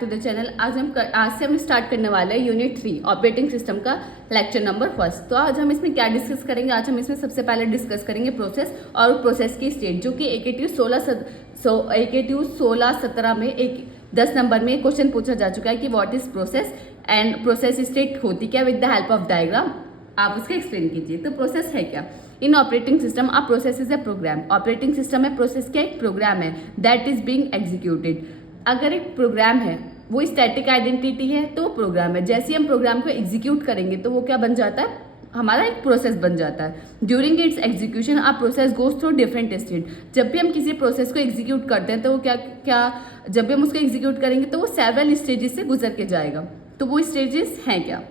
To the channel. आज से हम स्टार्ट करने वाले हैं यूनिट 3 ऑपरेटिंग सिस्टम का लेक्चर नंबर 1। तो आज हम इसमें क्या डिस्कस करेंगे? आज हम इसमें सबसे पहले डिस्कस करेंगे प्रोसेस और प्रोसेस की स्टेट, जो कि AKTU 16-17 में 10 नंबर में क्वेश्चन पूछा जा चुका है कि what is process and process state होती क्या with the help of diagram. आप उसका एक्सप्लेन कीजिए। तो प्रोसेस है क्या? In operating system a process is a program. Operating system में प्रोसेस क्या? एक प्रोग्राम है दैट इज बीइंग एग्जीक्यूटेड। अगर एक प्रोग्राम है वो स्टैटिक आइडेंटिटी है तो वो प्रोग्राम है। जैसे हम प्रोग्राम को एग्जीक्यूट करेंगे तो वो क्या बन जाता है? हमारा एक प्रोसेस बन जाता है। During its execution a process goes through different state. जब भी हम किसी प्रोसेस को एग्जीक्यूट करते हैं तो वो जब भी हम उसको एग्जीक्यूट करेंगे तो वो सेवरल स्टेजेस से गुजर के जाएगा। तो वो स्टेजेस हैं क्या?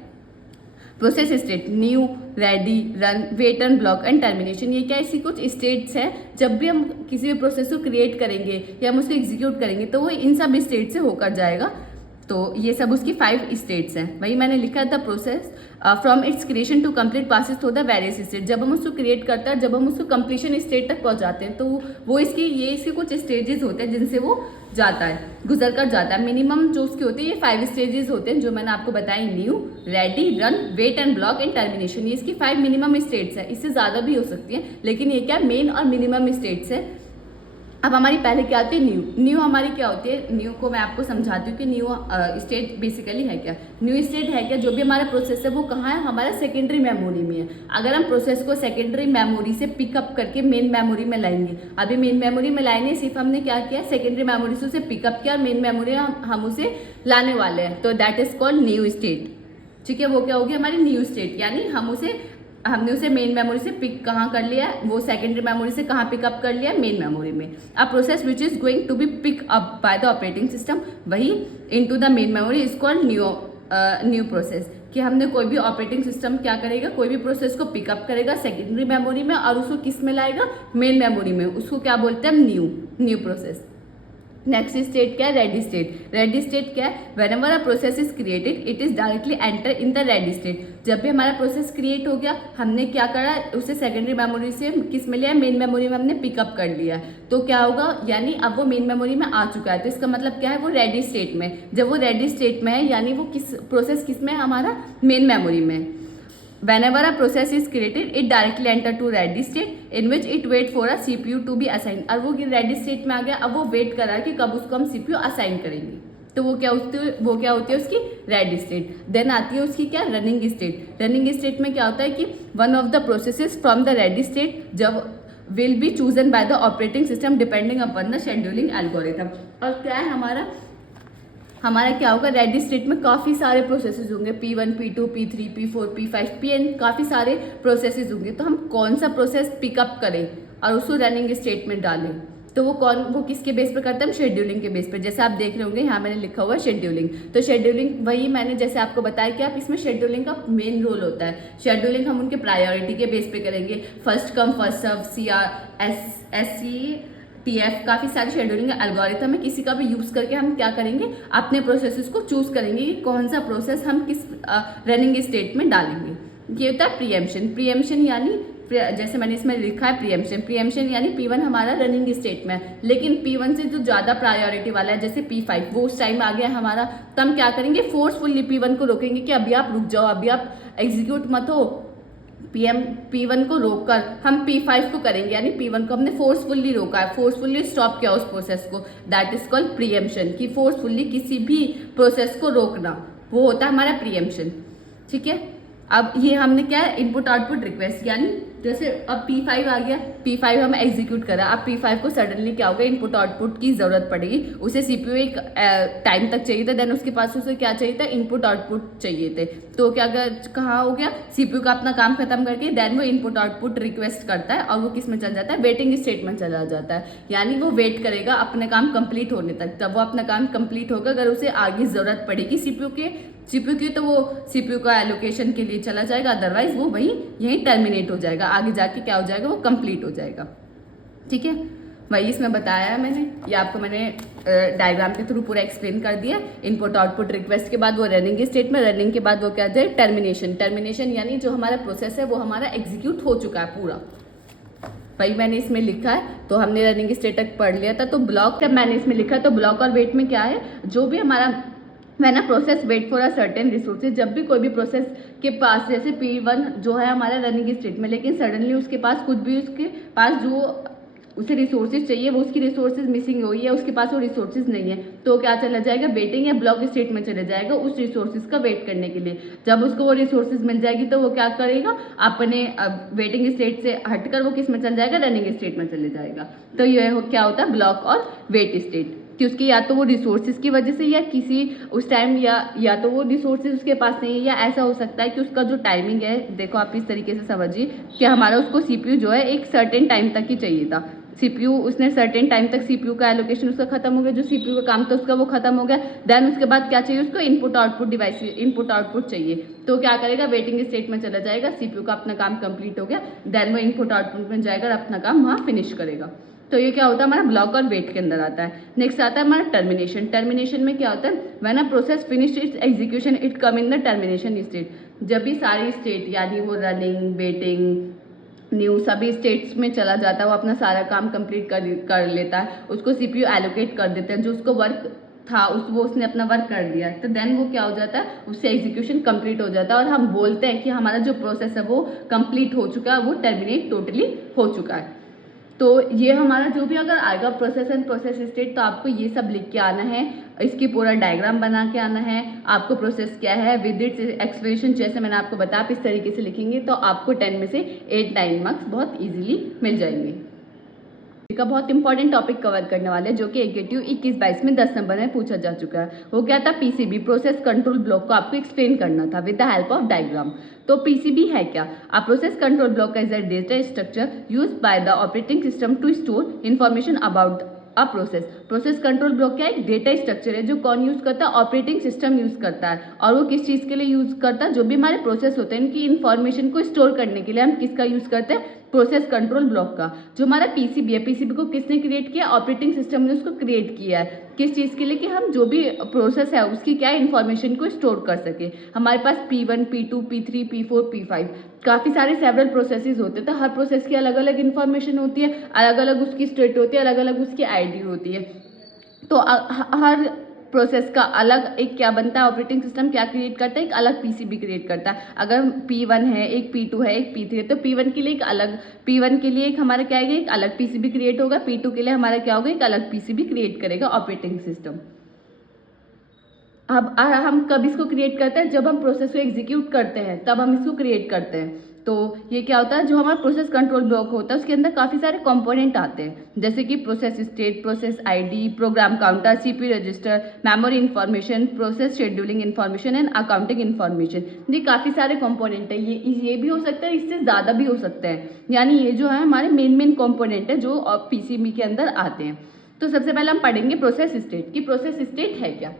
Process state new, ready, run, wait and block and termination. ये क्या ऐसी कुछ स्टेट्स हैं जब भी हम किसी भी प्रोसेस को क्रिएट करेंगे या हम उसको एग्जीक्यूट करेंगे तो वो इन सब स्टेट से होकर जाएगा। तो ये सब उसकी 5 स्टेट्स हैं। वही मैंने लिखा था process from its creation to complete passes through the various state. जब हम उसको क्रिएट करते हैं, जब हम उसको कंप्लीशन स्टेट तक पहुंचाते हैं तो वो इसके कुछ स्टेजेस होते हैं जिनसे वो जाता है, गुजर कर जाता है। मिनिमम जो उसके होते हैं ये 5 स्टेजेस होते हैं जो मैंने आपको बताई, new, ready, run, wait and block and termination. ये इसकी 5 मिनिमम स्टेट्स है। इससे ज़्यादा भी हो सकती है लेकिन ये क्या मेन और मिनिमम स्टेट्स है। अब हमारी पहले क्या होती है? न्यू हमारी क्या होती है? न्यू को मैं आपको समझाती हूँ कि न्यू स्टेट बेसिकली है क्या। न्यू स्टेट है क्या? जो भी हमारा प्रोसेस है वो कहाँ है? हमारा सेकेंडरी मेमोरी में है। अगर हम प्रोसेस को सेकेंडरी मेमोरी से पिकअप करके मेन मेमोरी में लाएंगे, अभी मेन मेमोरी में लाएंगे, सिर्फ हमने क्या किया, सेकेंडरी मेमोरी से उसे पिकअप किया और मेन मेमोरी हम उसे लाने वाले हैं, तो that is called new state. ठीक है, वो क्या होगी? हमारी न्यू स्टेट। यानी हमने उसे मेन मेमोरी से पिक कहाँ कर लिया है, वो सेकेंडरी मेमोरी से कहाँ पिकअप कर लिया? मेन मेमोरी में। A process which is going to be pick up by the operating system वही into the main memory is called new process. कि हमने कोई भी ऑपरेटिंग सिस्टम क्या करेगा, कोई भी प्रोसेस को पिकअप करेगा सेकेंडरी मेमोरी में और उसको किस में लाएगा? मेन मेमोरी में। उसको क्या बोलते हैं? New process. नेक्स्ट स्टेट क्या है? Ready state. रेडी स्टेट क्या है? Whenever a process is created it is directly enter in the ready state. जब भी हमारा प्रोसेस क्रिएट हो गया, हमने क्या करा, उसे सेकेंडरी मेमोरी से किस में लिया? मेन मेमोरी में हमने पिकअप कर लिया। तो क्या होगा? यानी अब वो मेन मेमोरी में आ चुका है, तो इसका मतलब क्या है? वो रेडी स्टेट में। जब वो रेडी स्टेट में है यानी वो प्रोसेस किस में है? हमारा मेन मेमोरी में। Whenever a process is created, it directly enter to ready state in which it wait for a CPU to be assigned। और वो रेडी स्टेट में आ गया, अब वो वेट कर रहा है कि कब उसको हम CPU असाइन करेंगे। तो वो क्या होती है उसकी रेडी स्टेट। देन आती है उसकी क्या? Running state. रनिंग स्टेट में क्या होता है कि one of the processes from the ready state जब will be chosen by the operating system depending upon the scheduling algorithm. और क्या है हमारा क्या होगा? रेडी स्टेट में काफ़ी सारे प्रोसेसेस होंगे, P1, P2, P3, P4, P5, Pn, काफ़ी सारे प्रोसेसेस होंगे। तो हम कौन सा प्रोसेस पिकअप करें और उसको रनिंग स्टेट में डालें? तो वो किसके बेस पे करते हैं? हम शेड्यूलिंग के बेस पे। जैसे आप देख रहे होंगे यहाँ मैंने लिखा हुआ है शेड्यूलिंग। तो शेड्यूलिंग वही मैंने जैसे आपको बताया कि आप इसमें शेड्यूलिंग का मेन रोल होता है। शेड्यूलिंग हम उनके प्रायोरिटी के बेस पे करेंगे, first come first serve, TF, काफ़ी सारी शेड्यूलिंग एल्गोरिथम है। किसी का भी यूज़ करके हम क्या करेंगे? अपने प्रोसेसेस को चूज करेंगे कि कौन सा प्रोसेस हम किस रनिंग स्टेट में डालेंगे। ये होता है प्रीएम्पशन। प्रीएम्पशन यानी जैसे मैंने इसमें लिखा है प्रीएम्पशन यानी P1 हमारा रनिंग स्टेट में है, लेकिन P1 से जो ज़्यादा प्रायोरिटी वाला है जैसे P5 वो उस टाइम आ गया हमारा, तो हम क्या करेंगे? फोर्सफुली P1 को रोकेंगे कि अभी आप रुक जाओ, अभी आप एग्जीक्यूट मत हो। P1 को रोककर हम P5 को करेंगे, यानी P1 को हमने फोर्सफुली रोका है, फोर्सफुली स्टॉप किया उस प्रोसेस को। That is called preemption. कि फोर्सफुली किसी भी प्रोसेस को रोकना, वो होता है हमारा प्रीएम्पशन। ठीक है, अब ये हमने क्या है? Input output request. यानी जैसे अब P5 आ गया, P5 हम एग्जीक्यूट करा, अब P5 को सडनली क्या होगा? इनपुट आउटपुट की जरूरत पड़ेगी। उसे CPU एक टाइम तक चाहिए था, देन उसके पास उसे क्या चाहिए था? इनपुट आउटपुट चाहिए थे। तो कहाँ हो गया? CPU का अपना काम खत्म करके देन वो इनपुट आउटपुट रिक्वेस्ट करता है और वो किस में चल जाता है? वेटिंग स्टेट में चला जाता है। यानी वो वेट करेगा अपने काम कंप्लीट होने तक। जब वो अपना काम कंप्लीट होगा, अगर उसे आगे जरूरत पड़ेगी CPU की, तो वो CPU का एलोकेशन के लिए चला जाएगा, अदरवाइज वो यहीं टर्मिनेट हो जाएगा। आगे जाके क्या हो जाएगा? वो कंप्लीट हो जाएगा। ठीक है, वही इसमें बताया है मैंने, ये आपको मैंने डायग्राम के थ्रू पूरा एक्सप्लेन कर दिया। इनपुट आउटपुट रिक्वेस्ट के बाद वो रनिंग स्टेट में, रनिंग के बाद वो क्या है? टर्मिनेशन यानी जो हमारा प्रोसेस है वो हमारा एग्जीक्यूट हो चुका है पूरा। वही मैंने इसमें लिखा है। तो हमने रनिंग स्टेट तक पढ़ लिया था। तो ब्लॉक जब मैंने इसमें लिखा तो ब्लॉक और वेट में क्या है? जो भी हमारा when a process wait for a certain resources, जब भी कोई भी प्रोसेस के पास, जैसे P1 जो है हमारा रनिंग स्टेट में, लेकिन सडनली उसके पास कुछ भी, उसके पास जो उसे रिसोर्सेज चाहिए वो उसकी रिसोर्सेज मिसिंग हुई है, उसके पास वो रिसोर्सेज नहीं है, तो क्या चला जाएगा, वेटिंग या ब्लॉक स्टेट में चले जाएगा उस रिसोर्सेज का वेट करने के लिए। जब उसको वो रिसोर्सेज मिल जाएगी तो वो क्या करेगा, अपने वेटिंग स्टेट से हटकर वो किस में चल जाएगा, रनिंग स्टेट में चले जाएगा। तो ये क्या होता है, ब्लॉक और वेट स्टेट, कि उसकी या तो वो रिसोर्सेज की वजह से या किसी उस टाइम या तो वो रिसोर्सेज उसके पास नहीं है, या ऐसा हो सकता है कि उसका जो टाइमिंग है, देखो आप इस तरीके से समझिए कि हमारा उसको सीपीयू जो है एक सर्टेन टाइम तक ही चाहिए था, सीपीयू उसने सर्टेन टाइम तक सीपीयू का एलोकेशन उसका खत्म हो गया, जो सीपीयू का काम था उसका वो खत्म हो गया, देन उसके बाद क्या चाहिए उसको, input output device, input output चाहिए, तो क्या करेगा, वेटिंग स्टेट में चला जाएगा, सीपीयू का अपना काम कंप्लीट हो गया, देन वो इनपुट आउटपुट में जाएगा और अपना काम वहाँ फिनिश करेगा। तो ये क्या होता है, हमारा ब्लॉक और वेट के अंदर आता है। नेक्स्ट आता है हमारा टर्मिनेशन। टर्मिनेशन में क्या होता है, when a process finish it's execution it come in the termination state, जब भी सारी स्टेट यानी वो रनिंग, वेटिंग, न्यू सभी स्टेट्स में चला जाता है, वो अपना सारा काम कंप्लीट कर लेता है, उसको सीपीयू एलोकेट कर देते हैं, जो उसको वर्क था वो उसने अपना वर्क कर दिया, तो देन वो क्या हो जाता है, उससे एग्जीक्यूशन कंप्लीट हो जाता है और हम बोलते हैं कि हमारा जो प्रोसेस है वो कंप्लीट हो चुका है, वो टर्मिनेट टोटली हो चुका है। तो ये हमारा जो भी अगर आएगा प्रोसेस एंड प्रोसेस स्टेट, तो आपको ये सब लिख के आना है, इसकी पूरा डायग्राम बना के आना है, आपको प्रोसेस क्या है विद इट्स एक्सप्लेनेशन, जैसे मैंने आपको बताया आप इस तरीके से लिखेंगे तो आपको 10 में से 8-9 मार्क्स बहुत इजीली मिल जाएंगे। का बहुत इंपॉर्टेंट टॉपिक कवर करने वाले हैं, जो कि एग्जेक्टिव 21-22 में 10 नंबर में पूछा जा चुका है। वो क्या था, पीसीबी, प्रोसेस कंट्रोल ब्लॉक को आपको एक्सप्लेन करना था with the help of diagram. तो पीसीबी है क्या, a process control block is a data structure used by the operating system to store information about a process. Process control block क्या है, एक डेटा स्ट्रक्चर है जो कौन यूज करता है, ऑपरेटिंग सिस्टम यूज करता है, और वो किस चीज के लिए यूज करता है, जो भी हमारे प्रोसेस होते हैं इनकी इन्फॉर्मेशन को स्टोर करने के लिए हम किसका यूज करते हैं, प्रोसेस कंट्रोल ब्लॉक का। जो हमारा पीसीबी है, पीसीबी को किसने क्रिएट किया, ऑपरेटिंग सिस्टम ने उसको क्रिएट किया है, किस चीज़ के लिए, कि हम जो भी प्रोसेस है उसकी क्या इन्फॉर्मेशन को स्टोर कर सके। हमारे पास P1, P2, P3, P4, P5 काफ़ी सारे सेवरल प्रोसेसेस होते हैं, तो हर प्रोसेस की अलग अलग इन्फॉर्मेशन होती है, अलग अलग उसकी स्टेट होती है, अलग अलग उसकी आईडी होती है। तो हर प्रोसेस का अलग एक क्या बनता है, ऑपरेटिंग सिस्टम क्या क्रिएट करता है, एक अलग पीसीबी क्रिएट करता है। अगर P1 है, एक P2 है, एक P3 है, तो P1 के लिए एक अलग, P1 के लिए एक हमारा क्या है, एक अलग पीसीबी क्रिएट होगा, P2 के लिए हमारा क्या होगा, एक अलग पीसीबी क्रिएट करेगा ऑपरेटिंग सिस्टम। अब हम कब इसको क्रिएट करते हैं, जब हम प्रोसेस को एग्जीक्यूट करते हैं तब हम इसको क्रिएट करते हैं। तो ये क्या होता है, जो हमारा प्रोसेस कंट्रोल ब्लॉक होता है उसके अंदर काफ़ी सारे कंपोनेंट आते हैं, जैसे कि process state, process ID, program counter, CPU register, memory information, process scheduling information and accounting information. ये काफ़ी सारे कंपोनेंट है, ये भी हो सकता है, इससे ज़्यादा भी हो सकते हैं, यानी ये जो है हमारे मेन कंपोनेंट है जो पीसीबी के अंदर आते हैं। तो सबसे पहले हम पढ़ेंगे प्रोसेस स्टेट, कि प्रोसेस स्टेट है क्या।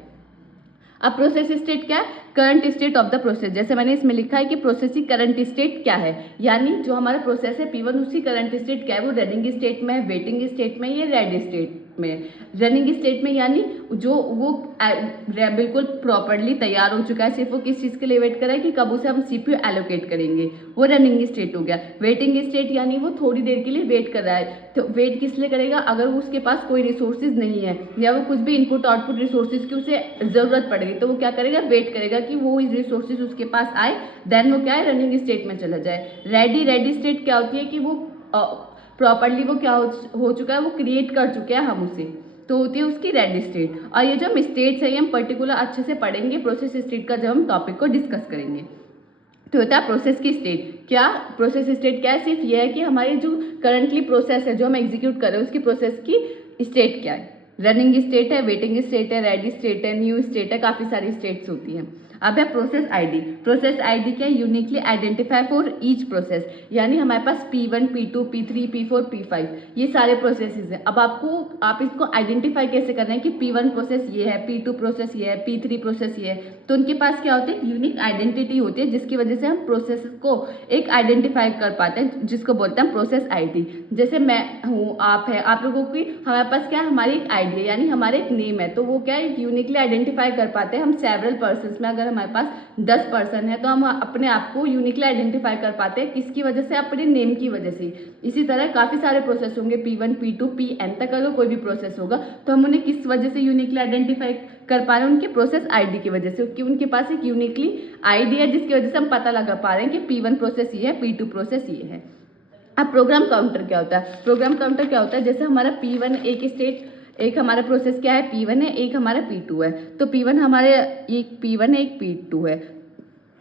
अब प्रोसेस स्टेट क्या है, current state of the process, जैसे मैंने इसमें लिखा है कि प्रोसेस की करंट स्टेट क्या है, यानी जो हमारा प्रोसेस है P1 उसकी करंट स्टेट क्या है, वो रनिंग स्टेट में है, वेटिंग स्टेट में, या रेडी स्टेट में। रनिंग स्टेट में यानी जो वो बिल्कुल प्रॉपरली तैयार हो चुका है, सिर्फ वो किस चीज़ के लिए वेट कर रहा है कि कब उसे हम सीपीयू एलोकेट करेंगे, वो रनिंग स्टेट हो गया। वेटिंग स्टेट यानी वो थोड़ी देर के लिए वेट कर रहा है, तो वेट किस लिए करेगा, अगर उसके पास कोई रिसोर्सेज नहीं है या वो कुछ भी इनपुट आउटपुट रिसोर्सेज की उसे ज़रूरत पड़ गई, तो वो क्या करेगा, वेट करेगा कि वो रिसोर्सेज उसके पास आए, देन वो क्या है, रनिंग स्टेट में चला जाए। रेडी स्टेट क्या होती है कि वो प्रॉपरली वो क्या हो चुका है, वो क्रिएट कर चुके हैं हम उसे, तो होती है उसकी रेडी स्टेट। और ये जो हम स्टेट्स है ये हम पर्टिकुलर अच्छे से पढ़ेंगे प्रोसेस स्टेट का जब हम टॉपिक को डिस्कस करेंगे। तो होता है प्रोसेस की स्टेट, क्या प्रोसेस स्टेट क्या है, सिर्फ ये है कि हमारी जो करंटली प्रोसेस है जो हम एग्जीक्यूट कर रहे हैं उसकी प्रोसेस की स्टेट क्या है, रनिंग स्टेट है, वेटिंग स्टेट है, रेडी स्टेट है, न्यू स्टेट है, काफ़ी सारी स्टेट्स होती हैं। अब है प्रोसेस आईडी। प्रोसेस आईडी क्या है, uniquely identify for each process, यानी हमारे पास P1, P2, P3, P4, P5 ये सारे प्रोसेसेस हैं। अब आप इसको आइडेंटिफाई कैसे कर रहे हैं कि P1 प्रोसेस ये है, P2 प्रोसेस ये है, P3 प्रोसेस ये है, तो उनके पास क्या होते हैं, यूनिक आइडेंटिटी होती है, जिसकी वजह से हम प्रोसेस को एक आइडेंटिफाई कर पाते हैं, जिसको बोलते हैं प्रोसेस आईडी। जैसे मैं हूँ, आप है, आप लोगों की हमारे पास क्या है, हमारी एक आईडी है, यानी हमारे एक नेम है, तो वो क्या है, यूनिकली आइडेंटिफाई कर पाते हैं हम सेवरल पर्सन्स में। अगर हमारे पास 10 पर्सन है तो हम अपने आप को यूनिकली आइडेंटिफाई कर पाते हैं, किसकी वजह से, अपने नेम की वजह से। इसी तरह काफ़ी सारे प्रोसेस होंगे, P1 P2 Pn तक अगर कोई भी प्रोसेस होगा तो हम उन्हें किस वजह से यूनिकली आइडेंटिफाई कर पा रहे हैं, उनके प्रोसेस आईडी की वजह से, क्योंकि उनके पास एक यूनिकली आईडी है जिसकी वजह से हम पता लगा पा रहे हैं कि P1 प्रोसेस ये है, P2 प्रोसेस ये है। अब प्रोग्राम काउंटर क्या होता है? प्रोग्राम काउंटर क्या होता है, जैसे हमारा P1 एक स्टेट, एक हमारा प्रोसेस क्या है, P1 है, एक हमारा P2 है। तो P1 हमारे, एक P1 है, एक P2 है।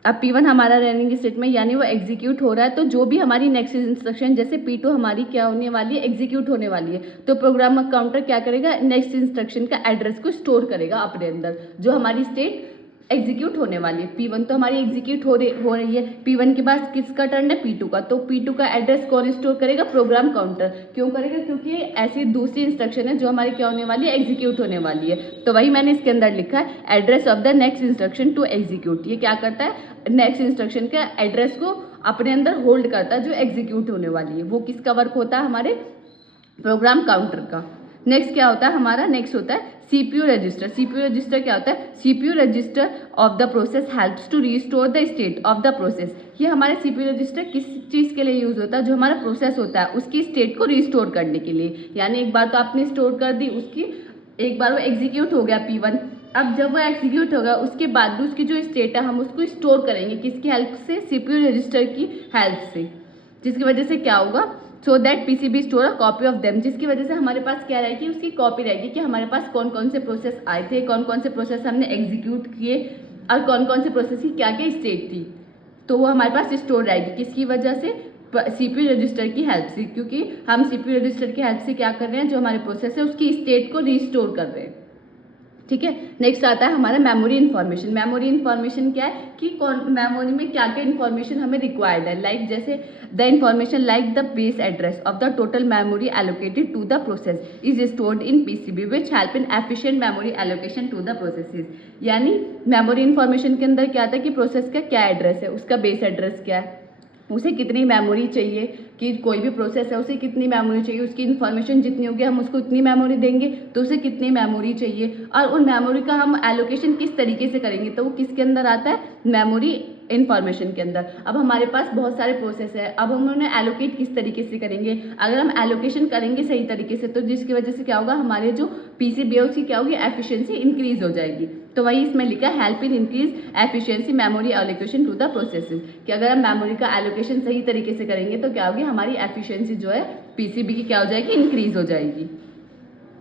अब P1 हमारा रनिंग स्टेट में, यानी वो एग्जीक्यूट हो रहा है, तो जो भी हमारी नेक्स्ट इंस्ट्रक्शन, जैसे P2 हमारी क्या होने वाली है, एग्जीक्यूट होने वाली है, तो प्रोग्राम काउंटर क्या करेगा, नेक्स्ट इंस्ट्रक्शन का एड्रेस को स्टोर करेगा अपने अंदर, जो हमारी स्टेट एग्जीक्यूट होने वाली है। P1 तो हमारी एग्जीक्यूट हो रही है, P1 के बाद किसका टर्न है, P2 का, तो P2 का एड्रेस कौन स्टोर करेगा, प्रोग्राम काउंटर। क्यों करेगा, क्योंकि ऐसी दूसरी इंस्ट्रक्शन है जो हमारी क्या होने वाली है, एग्जीक्यूट होने वाली है। तो वही मैंने इसके अंदर लिखा है, address of the next instruction to execute. ये क्या करता है, नेक्स्ट इंस्ट्रक्शन के एड्रेस को अपने अंदर होल्ड करता है जो एग्जीक्यूट होने वाली है। वो किसका वर्क होता है, हमारे प्रोग्राम काउंटर का। नेक्स्ट क्या होता है हमारा, नेक्स्ट होता है CPU रजिस्टर। CPU रजिस्टर क्या होता है, CPU register of the process helps to restore the state of the process. ये हमारे CPU रजिस्टर किस चीज़ के लिए यूज होता है, जो हमारा प्रोसेस होता है उसकी स्टेट को रिस्टोर करने के लिए। यानी एक बार तो आपने स्टोर कर दी, उसकी एक बार वो एग्जीक्यूट हो गया P1, अब जब वो एग्जीक्यूट होगा उसके बाद भी उसकी जो स्टेट है हम उसको स्टोर करेंगे, किसकी हेल्प से, CPU रजिस्टर की हेल्प से, जिसकी वजह से क्या होगा, so that PCB store a copy of them, जिसकी वजह से हमारे पास क्या रहेगी, उसकी कॉपी रहेगी कि हमारे पास कौन कौन से प्रोसेस आए थे, कौन कौन से प्रोसेस हमने एग्जीक्यूट किए और कौन कौन से प्रोसेस की क्या क्या स्टेट थी। तो वो हमारे पास स्टोर रहेगी, किसकी वजह से, CPU रजिस्टर की हेल्प से, क्योंकि हम CPU रजिस्टर की हेल्प से क्या कर रहे हैं, जो हमारे प्रोसेस है उसकी स्टेट को रिस्टोर कर रहे हैं। ठीक है, नेक्स्ट आता है हमारा मेमोरी इन्फॉर्मेशन। मेमोरी इन्फॉर्मेशन क्या है कि कौन मेमोरी में क्या क्या इन्फॉर्मेशन हमें रिक्वायर्ड है, लाइक जैसे the information like the base address of the total memory allocated to the process is stored in PCB which help in efficient memory allocation to the processes. यानी memory information के अंदर क्या आता है कि process का क्या एड्रेस है, उसका बेस एड्रेस क्या है, उसे कितनी मेमोरी चाहिए, कि कोई भी प्रोसेस है उसे कितनी मेमोरी चाहिए, उसकी इन्फॉर्मेशन जितनी होगी हम उसको उतनी मेमोरी देंगे, तो उसे कितनी मेमोरी चाहिए, और उन मेमोरी का हम एलोकेशन किस तरीके से करेंगे, तो वो किसके अंदर आता है, मेमोरी इन्फॉर्मेशन के अंदर। अब हमारे पास बहुत सारे प्रोसेस है, अब हम उन्हें एलोकेट किस तरीके से करेंगे, अगर हम एलोकेशन करेंगे सही तरीके से तो जिसकी वजह से क्या होगा, हमारे जो PCB है उसकी क्या होगी, एफिशिएंसी इंक्रीज हो जाएगी। तो वही इसमें लिखा है, help in increase efficiency memory allocation to the processes, कि अगर हम मेमोरी का एलोकेशन सही तरीके से करेंगे तो क्या होगी, हमारी एफिशिएंसी जो है PCB की क्या हो जाएगी, इंक्रीज हो जाएगी।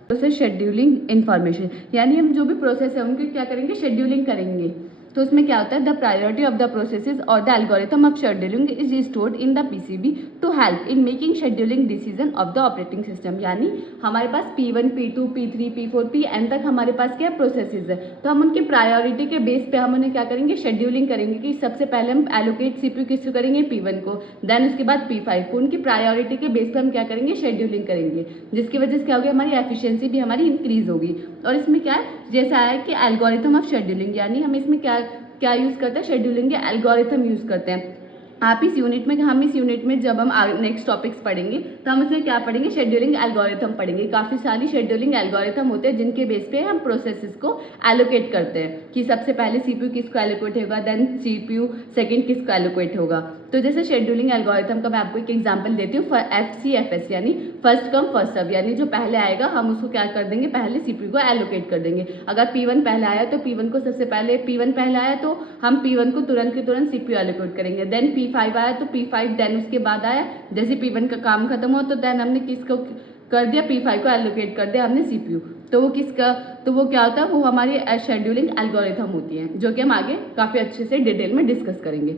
प्रोसेस शेड्यूलिंग इन्फॉर्मेशन, यानी हम जो भी प्रोसेस है उनकी क्या करेंगे, शेड्यूलिंग करेंगे। तो उसमें क्या होता है, the priority of the processes और the algorithm of scheduling is stored in the PCB to help in making scheduling decision of the operating system. यानी हमारे पास P1 P2 P3 P4 Pn तक हमारे पास क्या प्रोसेसेस है, तो हम उनकी प्रायोरिटी के बेस पे हम उन्हें क्या करेंगे, शेड्यूलिंग करेंगे, कि सबसे पहले हम एलोकेट CPU किसको करेंगे, P1 को, देन उसके बाद P5 को, उनकी प्रायोरिटी के बेस पे हम क्या करेंगे, शेड्यूलिंग करेंगे, जिसकी वजह से क्या होगी, हमारी एफिशिएंसी भी हमारी इंक्रीज होगी। और इसमें क्या है, जैसा है कि एल्गोरिथम ऑफ शेड्यूलिंग, यानी हम इसमें क्या यूज़ करते हैं, शेड्यूलिंग के एल्गोरिथम यूज़ करते हैं। आप इस यूनिट में, हम इस यूनिट में जब हम नेक्स्ट टॉपिक्स पढ़ेंगे तो हम इसमें क्या पढ़ेंगे, शेड्यूलिंग एल्गोरिथम पढ़ेंगे। काफ़ी सारी शेड्यूलिंग एल्गोरिथम होते हैं जिनके बेस पे हम प्रोसेसेस को एलोकेट करते हैं, कि सबसे पहले CPU किसको एलोकेट होगा, देन CPU सेकंड किसको एलोकेट होगा। तो जैसे शेड्यूलिंग एल्गोरिथम का मैं आपको एक एग्जांपल देती हूँ, FCFS यानी फर्स्ट कम फर्स्ट सर्व, यानी जो पहले आएगा हम उसको क्या कर देंगे, पहले CPU को एलोकेट कर देंगे। अगर P1 पहले आया तो P1 को सबसे पहले, P1 पहले आया तो हम P1 को तुरंत के तुरंत CPU एलोकेट करेंगे, देन P5 आया तो P5, देन उसके बाद आया, जैसे P1 का काम खत्म हुआ तो देन हमने किसको कर दिया, P5 को एलोकेट कर दिया हमने CPU। तो वो किसका, तो वो क्या होता है, वो हमारी शेड्यूलिंग एल्गोरिथम होती है, जो कि हम आगे काफ़ी अच्छे से डिटेल में डिस्कस करेंगे।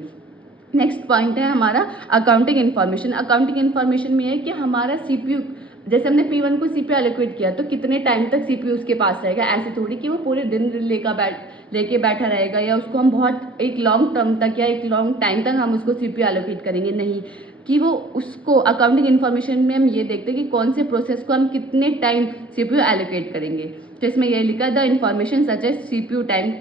नेक्स्ट पॉइंट है हमारा अकाउंटिंग इन्फॉर्मेशन। अकाउंटिंग इन्फॉर्मेशन में है कि हमारा CPU, जैसे हमने P1 को CPU एलोकेट किया तो कितने टाइम तक CPU उसके पास रहेगा, ऐसे थोड़ी कि वो पूरे दिन लेके बैठा रहेगा, या उसको हम बहुत एक लॉन्ग टर्म तक या एक लॉन्ग टाइम तक हम उसको CPU एलोकेट करेंगे, नहीं, कि वो उसको अकाउंटिंग इन्फॉर्मेशन में हम ये देखते हैं कि कौन से प्रोसेस को हम कितने टाइम CPU एलोकेट करेंगे। तो इसमें ये लिखा है, the information such as CPU time,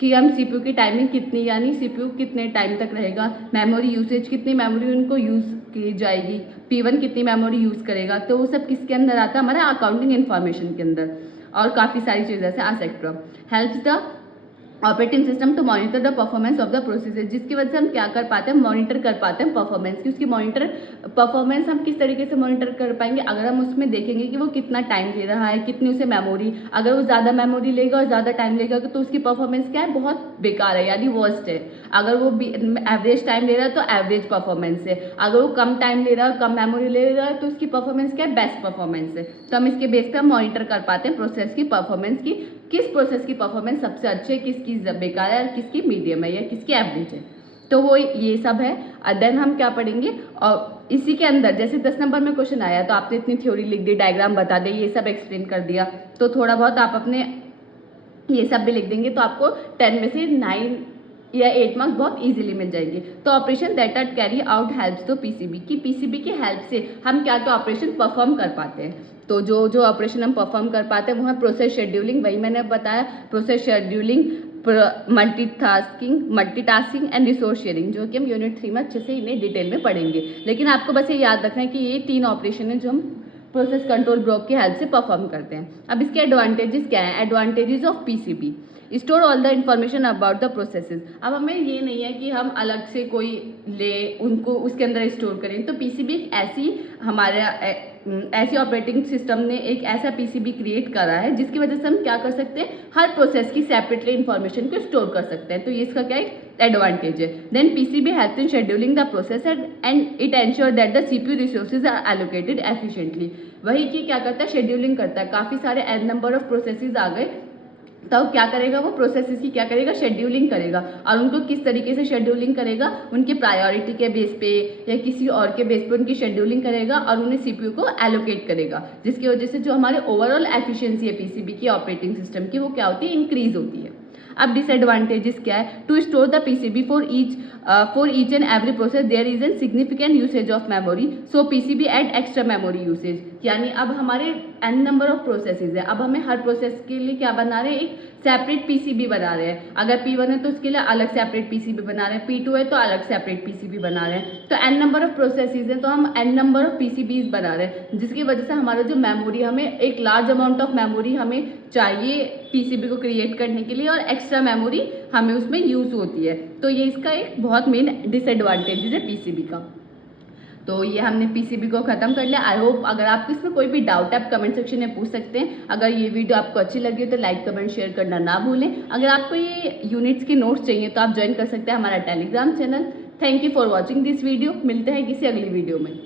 कि हम CPU की टाइमिंग कितनी, यानी CPU कितने टाइम तक रहेगा, मेमोरी यूसेज कितनी मेमोरी उनको यूज़ की जाएगी, P1 कितनी मेमोरी यूज़ करेगा, तो वो सब किसके अंदर आता है, हमारा अकाउंटिंग इन्फॉर्मेशन के अंदर। और काफ़ी सारी चीज़ें जैसे etcetera. Helps the operating system to monitor the performance of the processor, जिसकी वजह से हम क्या कर पाते हैं, मॉनिटर कर पाते हैं परफॉर्मेंस की। उसकी मॉनिटर परफॉर्मेंस हम किस तरीके से मॉनिटर कर पाएंगे, अगर हम उसमें देखेंगे कि वो कितना टाइम ले रहा है, कितनी उसे मेमोरी, अगर वो ज़्यादा मेमोरी लेगा और ज़्यादा टाइम लेगा तो उसकी परफॉर्मेंस क्या है, बहुत बेकार है, यानी वर्स्ट है। अगर वो एवरेज टाइम ले रहा है तो एवरेज परफॉर्मेंस है, अगर वो कम टाइम ले रहा है, कम मेमोरी ले रहा है तो उसकी परफॉर्मेंस क्या है, बेस्ट परफॉर्मेंस है। तो हम इसके बेस पर मॉनिटर कर पाते हैं प्रोसेस की परफॉर्मेंस की, किस प्रोसेस की परफॉर्मेंस सबसे अच्छी है, किसकी बेकार है, किसकी मीडियम है या किसकी एवरेज है। तो वो ये सब है। देन हम क्या पढ़ेंगे, और इसी के अंदर जैसे 10 नंबर में क्वेश्चन आया तो आपने इतनी थ्योरी लिख दी, डायग्राम बता दे, ये सब एक्सप्लेन कर दिया, तो थोड़ा बहुत आप अपने ये सब भी लिख देंगे तो आपको 10 में से 9 या 8 मार्क्स बहुत इजीली मिल जाएंगे। तो operation that are carry out helps to PCB, की पीसीबी की हेल्प से हम क्या क्या ऑपरेशन परफॉर्म कर पाते हैं। तो जो जो ऑपरेशन हम परफॉर्म कर पाते हैं वो है प्रोसेस शेड्यूलिंग, वही मैंने बताया, process scheduling, multitasking and resource sharing, जो कि हम यूनिट 3 में अच्छे से इन्हें डिटेल में पढ़ेंगे। लेकिन आपको बस ये याद रखना है कि ये 3 ऑपरेशन है जो हम प्रोसेस कंट्रोल ब्लॉक की हेल्प से परफॉर्म करते हैं। अब इसके एडवांटेजेस क्या है, advantages of PCB, store all the information about the processes. अब हमें ये नहीं है कि हम अलग से कोई ले उनको उसके अंदर स्टोर करें, तो पीसीबी एक ऐसी ऑपरेटिंग सिस्टम ने एक ऐसा पीसीबी क्रिएट करा है जिसकी वजह से हम क्या कर सकते हैं, हर प्रोसेस की सेपरेटली इन्फॉर्मेशन को स्टोर कर सकते हैं। तो ये इसका क्या एक एडवांटेज है। Then PCB help in scheduling the process and it ensure that the CPU resources are allocated efficiently. वही कि क्या करता है, शेड्यूलिंग करता है, काफ़ी सारे एन नंबर ऑफ प्रोसेसेस आ गए तब क्या करेगा, वो प्रोसेसेस की क्या करेगा, शेड्यूलिंग करेगा। और उनको किस तरीके से शेड्यूलिंग करेगा, उनकी प्रायोरिटी के बेस पे या किसी और के बेस पे उनकी शेड्यूलिंग करेगा और उन्हें सीपीयू को एलोकेट करेगा, जिसकी वजह से जो हमारे ओवरऑल एफिशिएंसी है पीसीबी की ऑपरेटिंग सिस्टम की, वो क्या होती है, इंक्रीज होती है। अब डिसएडवांटेजेस क्या है, to store the PCB for each and every process there is an significant usage of memory, so PCB add extra memory usage. यानी अब हमारे एन नंबर ऑफ प्रोसेसेस है, अब हमें हर प्रोसेस के लिए क्या बना रहे हैं, एक सेपरेट पीसीबी बना रहे हैं। अगर P1 है तो उसके लिए अलग सेपरेट पीसीबी बना रहे हैं, P2 है तो अलग सेपरेट पीसीबी बना रहे हैं। तो एन नंबर ऑफ प्रोसेसेस है तो हम एन नंबर ऑफ पीसीबीज बना रहे हैं, जिसकी वजह से हमारा जो मेमोरी, हमें एक लार्ज अमाउंट ऑफ मेमोरी हमें चाहिए पीसीबी को क्रिएट करने के लिए, और एक्स्ट्रा मेमोरी हमें उसमें यूज होती है। तो ये इसका एक बहुत मेन डिसएडवांटेज है पीसीबी का। तो ये हमने पीसीबी को खत्म कर लिया। आई होप अगर आपको इसमें कोई भी डाउट है आप कमेंट सेक्शन में पूछ सकते हैं। अगर ये वीडियो आपको अच्छी लगी हो तो लाइक कमेंट शेयर करना ना भूलें। अगर आपको ये यूनिट्स की नोट्स चाहिए तो आप ज्वाइन कर सकते हैं हमारा Telegram channel. Thank you for watching this video. मिलते हैं किसी अगली वीडियो में।